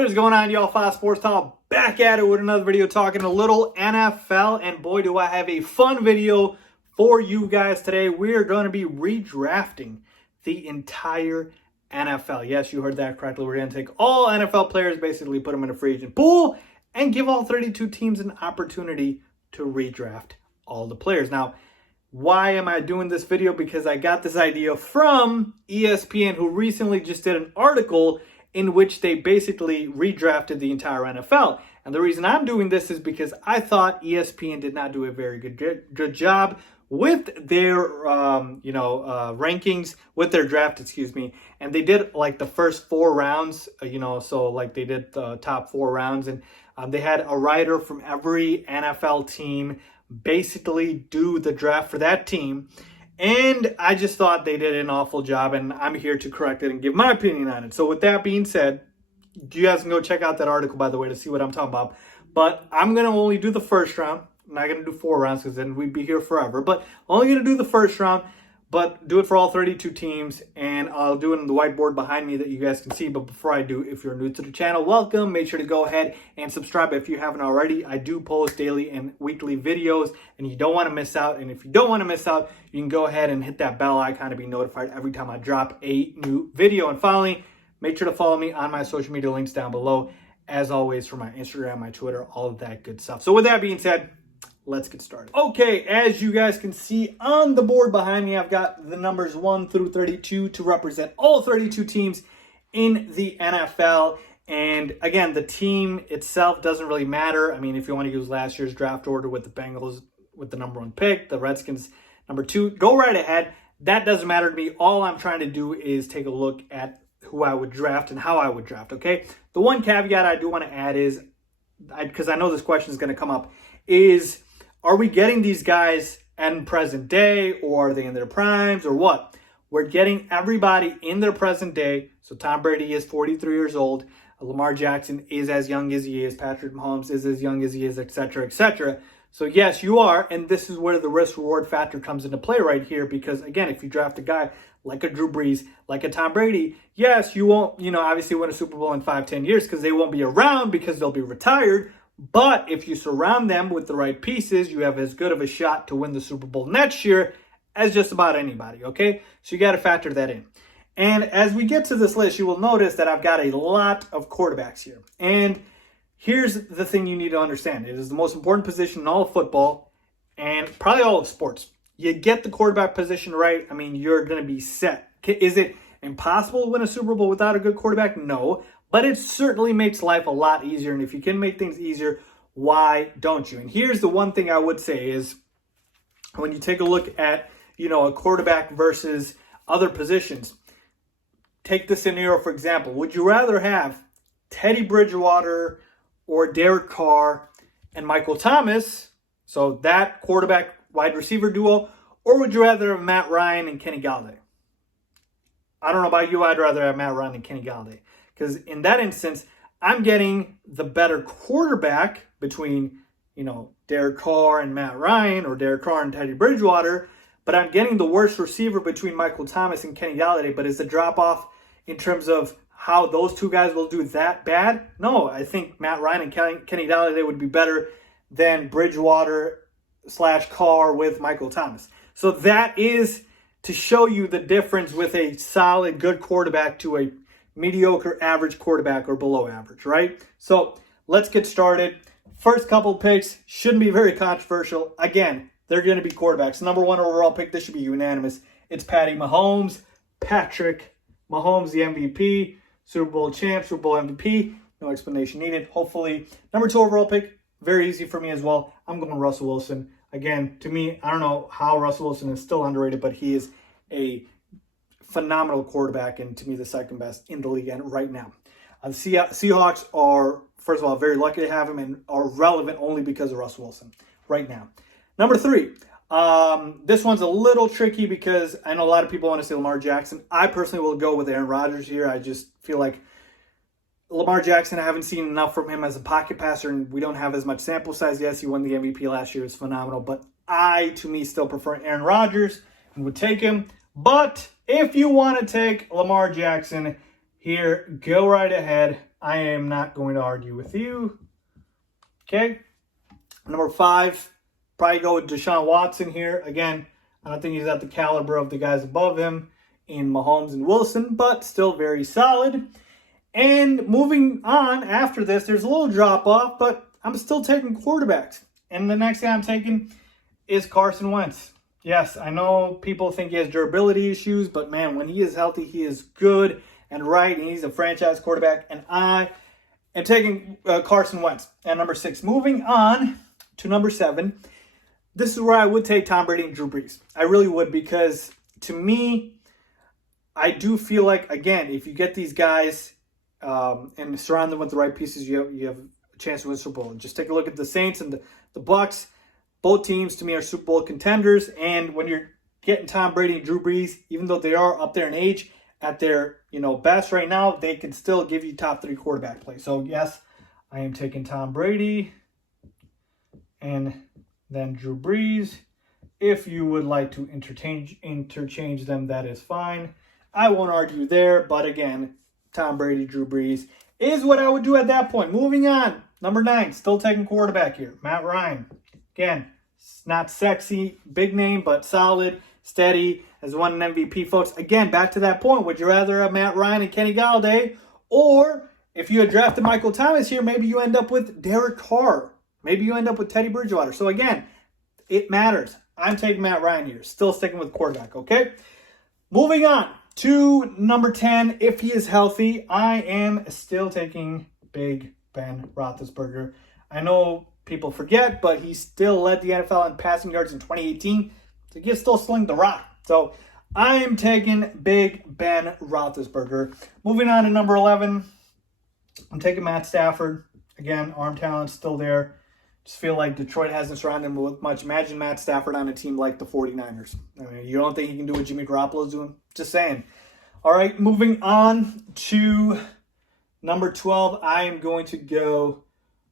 What is going on, y'all? Faiz Sports Talk back at it with another video talking a little NFL. And boy, do I have a fun video for you guys today. We are going to be redrafting the entire NFL. Yes, you heard that correctly. We're going to take all NFL players, basically put them in a free agent pool, and give all 32 teams an opportunity to redraft all the players. Now, why am I doing this video? Because I got this idea from ESPN, who recently just did an article in which they basically redrafted the entire NFL. And the reason I'm doing this is because I thought ESPN did not do a very good job with their rankings, with their draft, and they did like the first 4 rounds, so like they did the top 4 rounds, and they had a writer from every NFL team basically do the draft for that team. And I just thought they did an awful job, and I'm here to correct it and give my opinion on it. So with that being said, you guys can go check out that article, by the way, to see what I'm talking about. But I'm going to only do the first round. I'm not going to do 4 rounds because then we'd be here forever. But only going to do the first round, but do it for all 32 teams. And I'll do it on the whiteboard behind me that you guys can see. But before I do, if you're new to the channel, welcome. Make sure to go ahead and subscribe if you haven't already. I do post daily and weekly videos, and you don't want to miss out. And if you don't want to miss out, you can go ahead and hit that bell icon to be notified every time I drop a new video. And finally, make sure to follow me on my social media links down below. As always, for my Instagram, my Twitter, all of that good stuff. So with that being said, let's get started. Okay, as you guys can see on the board behind me, I've got the numbers 1 through 32 to represent all 32 teams in the NFL. And again, the team itself doesn't really matter. I mean, if you want to use last year's draft order with the Bengals with the number 1 pick, the Redskins number 2, go right ahead. That doesn't matter to me. All I'm trying to do is take a look at who I would draft and how I would draft, okay? The one caveat I do want to add is, because I know this question is going to come up, is are we getting these guys in present day, or are they in their primes, or what? We're getting everybody in their present day. So Tom Brady is 43 years old. Lamar Jackson is as young as he is. Patrick Mahomes is as young as he is, etc., etc. So yes, you are, and this is where the risk-reward factor comes into play right here, because again, if you draft a guy like a Drew Brees, like a Tom Brady, yes, you won't, obviously win a Super Bowl in 5-10 years because they won't be around because they'll be retired. But if you surround them with the right pieces, you have as good of a shot to win the Super Bowl next year as just about anybody, okay? So you got to factor that in. And as we get to this list, you will notice that I've got a lot of quarterbacks here. And here's the thing you need to understand. It is the most important position in all of football and probably all of sports. You get the quarterback position right, I mean, you're going to be set. Is it impossible to win a Super Bowl without a good quarterback? No. But it certainly makes life a lot easier. And if you can make things easier, why don't you? And here's the one thing I would say is when you take a look at, a quarterback versus other positions, take the scenario, for example. Would you rather have Teddy Bridgewater or Derek Carr and Michael Thomas, so that quarterback wide receiver duo, or would you rather have Matt Ryan and Kenny Galladay? I don't know about you, I'd rather have Matt Ryan and Kenny Galladay. Because in that instance, I'm getting the better quarterback between, Derek Carr and Matt Ryan, or Derek Carr and Teddy Bridgewater, but I'm getting the worst receiver between Michael Thomas and Kenny Galladay. But is the drop-off in terms of how those two guys will do that bad? No, I think Matt Ryan and Kenny Galladay would be better than Bridgewater/Carr with Michael Thomas. So that is to show you the difference with a solid, good quarterback to a mediocre, average quarterback or below average, right? So let's get started. First couple picks shouldn't be very controversial. Again, they're going to be quarterbacks. Number 1 overall pick, this should be unanimous. It's Patrick Mahomes, the MVP, Super Bowl champ, Super Bowl MVP. No explanation needed. Hopefully, number 2 overall pick, very easy for me as well. I'm going Russell Wilson. Again, to me, I don't know how Russell Wilson is still underrated, but he is a phenomenal quarterback, and to me, the second best in the league right now. The Seahawks are, first of all, very lucky to have him and are relevant only because of Russell Wilson right now. Number 3, this one's a little tricky because I know a lot of people want to say Lamar Jackson. I personally will go with Aaron Rodgers here. I just feel like Lamar Jackson, I haven't seen enough from him as a pocket passer, and we don't have as much sample size. Yes, he won the MVP last year. It's phenomenal, but to me, still prefer Aaron Rodgers and would take him. But if you want to take Lamar Jackson here, go right ahead. I am not going to argue with you. Okay. Number 5, probably go with Deshaun Watson here. Again, I don't think he's at the caliber of the guys above him in Mahomes and Wilson, but still very solid. And moving on after this, there's a little drop off, but I'm still taking quarterbacks. And the next guy I'm taking is Carson Wentz. Yes, I know people think he has durability issues, but man, when he is healthy, he is good and right, and he's a franchise quarterback. And I am taking Carson Wentz at number 6. Moving on to number 7, this is where I would take Tom Brady and Drew Brees. I really would, because to me, I do feel like, again, if you get these guys and surround them with the right pieces, you have a chance to win Super Bowl. Just take a look at the Saints and the Bucks. Both teams, to me, are Super Bowl contenders. And when you're getting Tom Brady and Drew Brees, even though they are up there in age, at their best right now, they can still give you top 3 quarterback play. So, yes, I am taking Tom Brady and then Drew Brees. If you would like to interchange them, that is fine. I won't argue there. But, again, Tom Brady, Drew Brees is what I would do at that point. Moving on. Number 9, still taking quarterback here. Matt Ryan. Again, not sexy, big name, but solid, steady, has won an MVP, folks. Again, back to that point. Would you rather have Matt Ryan and Kenny Galladay? Or if you had drafted Michael Thomas here, maybe you end up with Derek Carr. Maybe you end up with Teddy Bridgewater. So again, it matters. I'm taking Matt Ryan here. Still sticking with quarterback, okay? Moving on to number 10. If he is healthy, I am still taking Big Ben Roethlisberger. I know people forget, but he still led the NFL in passing yards in 2018. So he can still sling the rock. So I am taking Big Ben Roethlisberger. Moving on to number 11, I'm taking Matt Stafford. Again, arm talent's still there. Just feel like Detroit hasn't surrounded him with much. Imagine Matt Stafford on a team like the 49ers. I mean, you don't think he can do what Jimmy Garoppolo's doing? Just saying. All right, moving on to number 12, I am going to go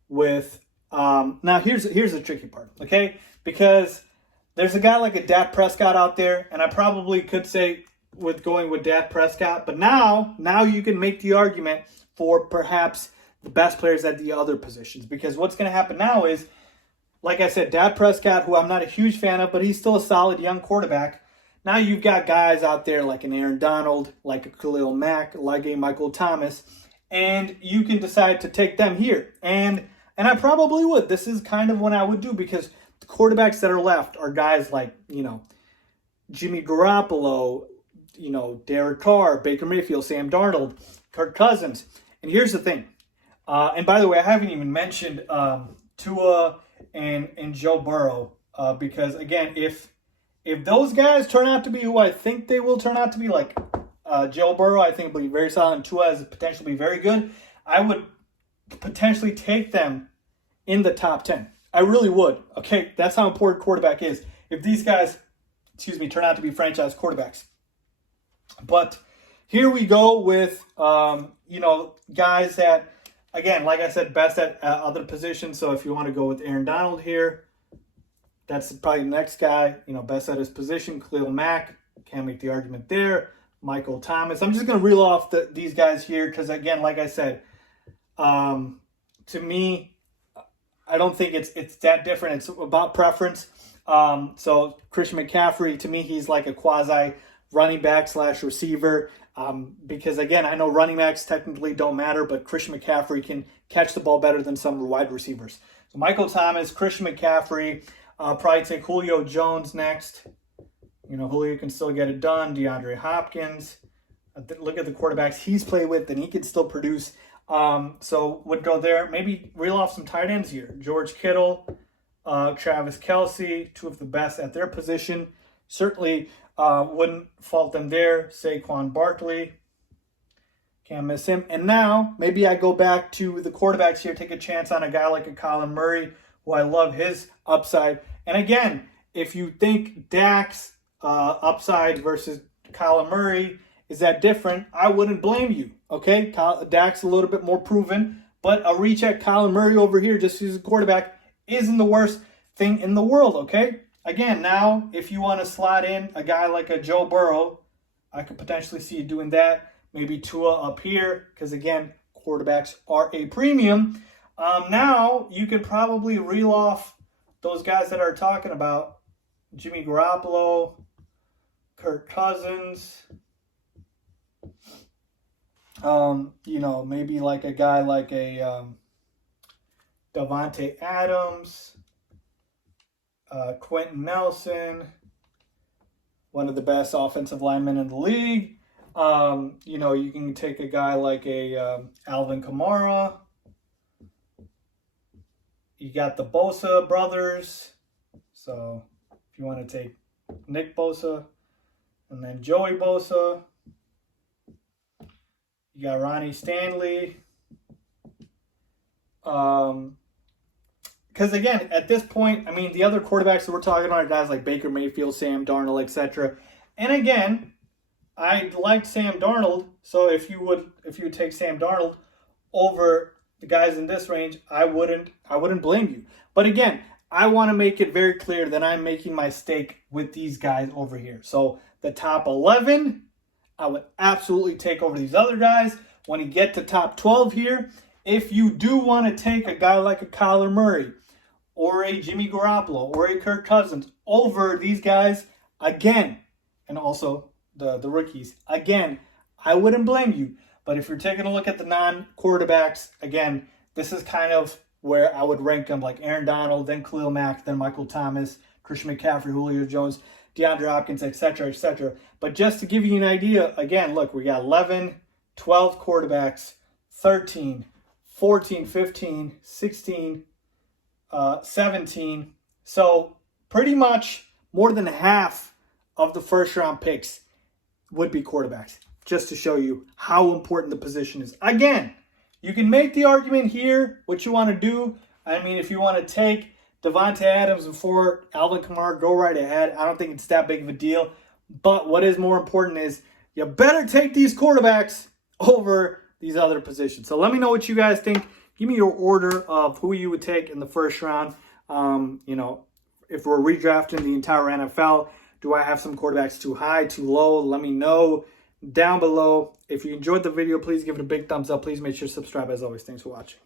with now here's the tricky part, okay? Because there's a guy like a Dak Prescott out there, and I probably could say with going with Dak Prescott, but now you can make the argument for perhaps the best players at the other positions. Because what's going to happen now is, like I said, Dak Prescott, who I'm not a huge fan of, but he's still a solid young quarterback. Now you've got guys out there like an Aaron Donald, like a Khalil Mack, like a Michael Thomas, and you can decide to take them here. And I probably would. This is kind of what I would do, because the quarterbacks that are left are guys like, Jimmy Garoppolo, Derek Carr, Baker Mayfield, Sam Darnold, Kirk Cousins. And here's the thing. And by the way, I haven't even mentioned Tua and Joe Burrow, because, again, if those guys turn out to be who I think they will turn out to be, like Joe Burrow, I think will be very solid, and Tua has the potential to be very good, I would potentially take them in the top 10. I really would. Okay, that's how important quarterback is. If these guys, turn out to be franchise quarterbacks. But here we go with, guys that, again, like I said, best at other positions. So if you want to go with Aaron Donald here, that's probably the next guy, best at his position. Khalil Mack, can't make the argument there. Michael Thomas. I'm just going to reel off these guys here because, again, like I said, to me, I don't think it's that different. It's about preference. So Christian McCaffrey, to me, he's like a quasi running back / receiver. Because, again, I know running backs technically don't matter, but Christian McCaffrey can catch the ball better than some wide receivers. So Michael Thomas, Christian McCaffrey, probably take Julio Jones next. Julio can still get it done. DeAndre Hopkins. Look at the quarterbacks he's played with, and he can still produce. So would go there. Maybe reel off some tight ends here. George Kittle, Travis Kelce, two of the best at their position. Certainly wouldn't fault them there. Saquon Barkley. Can't miss him. And now, maybe I go back to the quarterbacks here, take a chance on a guy like a Colin Murray, who I love his upside. And again, if you think Dak's upside versus Colin Murray is that different, I wouldn't blame you. Okay, Dak's a little bit more proven, but a reach at Colin Murray over here, just as a quarterback, isn't the worst thing in the world, okay? Again, now, if you want to slot in a guy like a Joe Burrow, I could potentially see you doing that. Maybe Tua up here, because, again, quarterbacks are a premium. Now you can probably reel off those guys that are talking about Jimmy Garoppolo, Kirk Cousins, maybe like a guy like a Davante Adams, Quentin Nelson, one of the best offensive linemen in the league. You can take a guy like a Alvin Kamara. You got the Bosa brothers. So if you want to take Nick Bosa and then Joey Bosa. You got Ronnie Stanley. Because again, at this point, I mean, the other quarterbacks that we're talking about are guys like Baker Mayfield, Sam Darnold, etc. And again, I liked Sam Darnold, so if you would take Sam Darnold over the guys in this range, I wouldn't blame you. But again, I want to make it very clear that I'm making my stake with these guys over here. So the top 11, I would absolutely take over these other guys. When you get to top 12 here, if you do want to take a guy like a Kyler Murray or a Jimmy Garoppolo or a Kirk Cousins over these guys, again, and also the rookies, again, I wouldn't blame you. But if you're taking a look at the non-quarterbacks, again, this is kind of where I would rank them, like Aaron Donald, then Khalil Mack, then Michael Thomas, Christian McCaffrey, Julio Jones, DeAndre Hopkins, etc., etc. But just to give you an idea, again, look, we got 11, 12 quarterbacks, 13, 14, 15, 16, 17. So pretty much more than half of the first-round picks would be quarterbacks, just to show you how important the position is. Again, you can make the argument here, what you want to do. I mean, if you want to take Davante Adams before Alvin Kamara, go right ahead. I don't think it's that big of a deal. But what is more important is you better take these quarterbacks over these other positions. So let me know what you guys think. Give me your order of who you would take in the first round. If we're redrafting the entire NFL, do I have some quarterbacks too high, too low? Let me know down below. If you enjoyed the video, please give it a big thumbs up. Please make sure to subscribe as always. Thanks for watching.